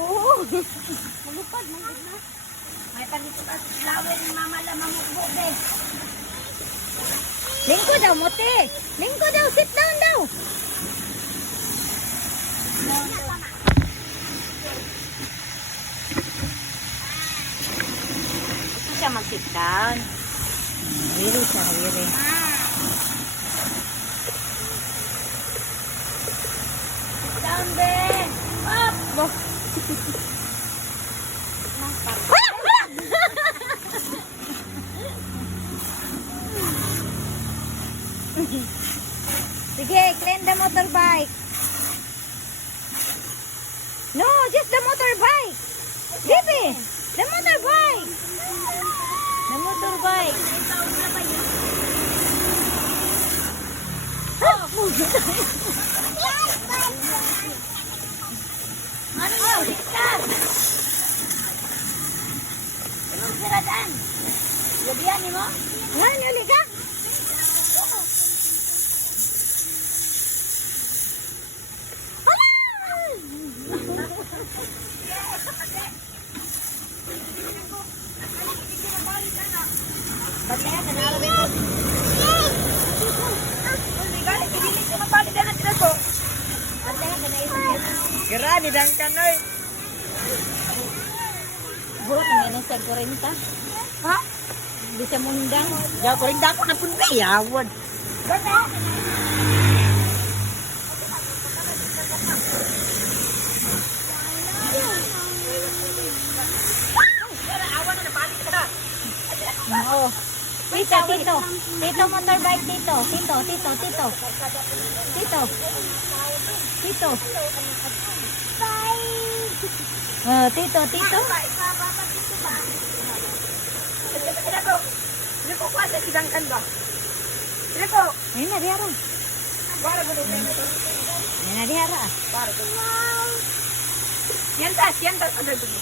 Oo. Malupad, malupad na. May pagkito ka lawin ni mama lang mamukbo, be. Lingko daw, mote. Lingko daw, sit down daw. Ito siya mag-sit down. Wiri siya, wiri. Down, be. Up. Sige, clean the motorbike. No, just the motorbike. Gimme, the motorbike. The motorbike. Ano yun? Stop! Anong siradan? Gabihan mo? Ano, uli ka? Bataya ka na alawin ko. Galit, hindi ko mapalid na natin ako. Bataya ka na isip. Gerani dan kanoy. Buat ng sa 40. Ha? Bisa mundang. Ya 40 ako na pun kayawon. Bataya. Oo. Tito, tito. Tito motorbike, tito. Tito, tito, tito. Tito. Tito. Tito, tito. Ini ko kuasa sidangkan ba? Ini ko. Ini na diara. Ini na diara. Sientas, sientas ada dulu.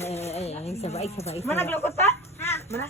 Ay, sabay. Mana glukot pa? Ha? Mana?